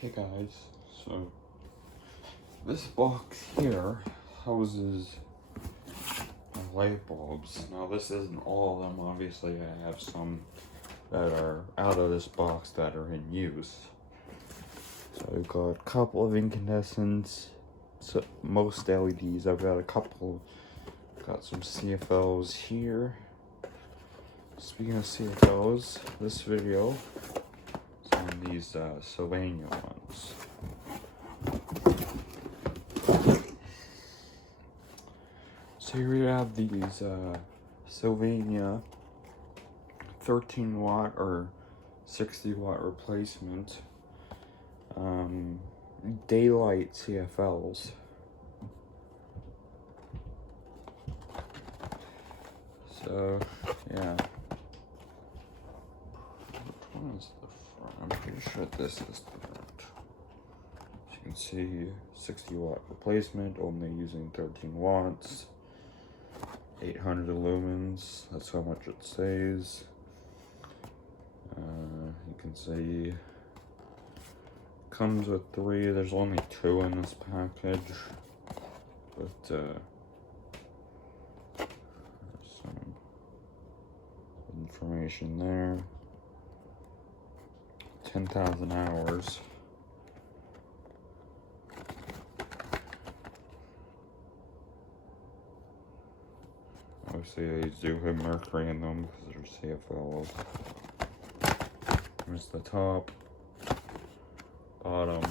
Hey guys, so this box here houses light bulbs. Now this isn't all of them, obviously I have some that are out of this box that are in use. So I've got a couple of incandescents, so most LEDs. I've got a couple, got some CFLs here. Speaking of CFLs, this video is on these Sylvania ones. So here we have these Sylvania 13 watt or 60 watt replacement daylight CFLs. So yeah, which one is the front? I'm pretty sure this is the front. As you can see, 60 watt replacement, only using 13 watts. 800 lumens, that's how much it says. You can see comes with 3, there's only 2 in this package, but there's some information there. 10,000 hours. Obviously, these do have mercury in them because they're CFLs. There's the top, bottom.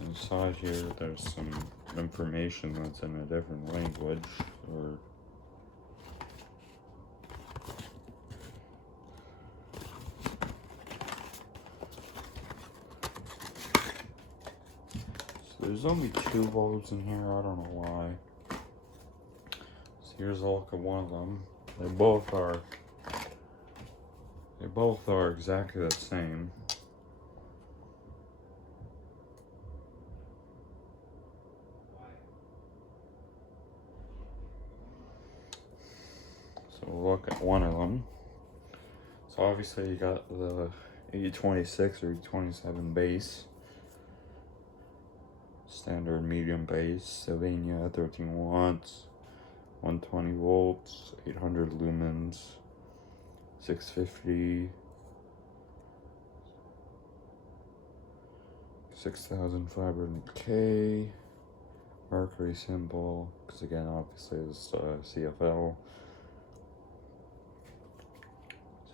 Inside here, there's some information that's in a different language, or there's only 2 bulbs in here, I don't know why. So here's a look at one of them. They both are exactly the same. So we'll look at one of them. So obviously you got the 826 or 827 base. Standard medium base, Sylvania 13 watts, 120 volts, 800 lumens, 650, 6500K, mercury symbol, because again, obviously it's CFL.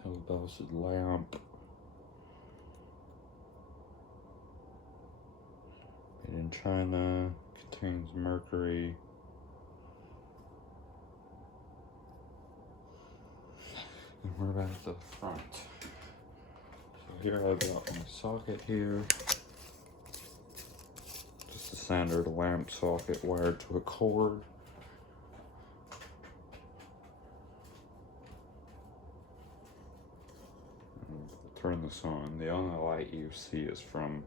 Cell-belted lamp. Made in China, contains mercury. And we're back at the front. So here I've got my socket here. Just a standard lamp socket wired to a cord. And turn this on. The only light you see is from.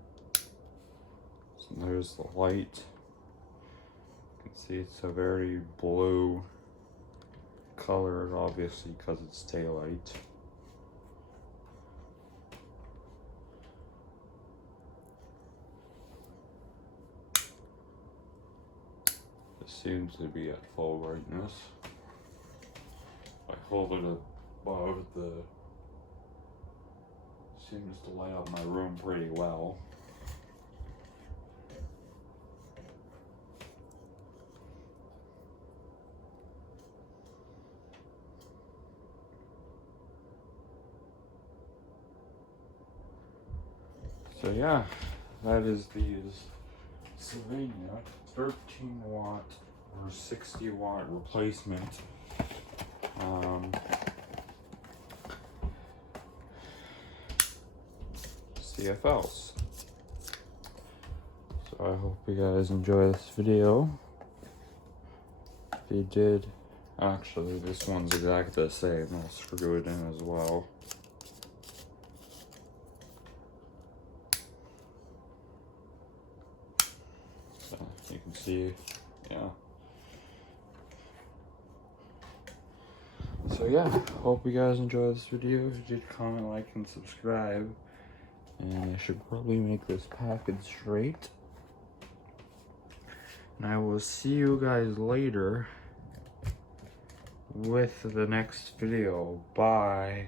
So there's the light. You can see it's a very blue color, obviously because it's daylight. It seems to be at full brightness. I hold it above the. Seems to light up my room pretty well. So yeah, that is these Sylvania 13 watt or 60 watt replacement CFLs. So I hope you guys enjoy this video. If you did, actually this one's exactly the same, I'll screw it in as well. You can see, yeah. So So yeah, hope you guys enjoyed this video. If you did, comment, like, and subscribe. And I should probably make this package straight. And I will see you guys later with the next video. Bye.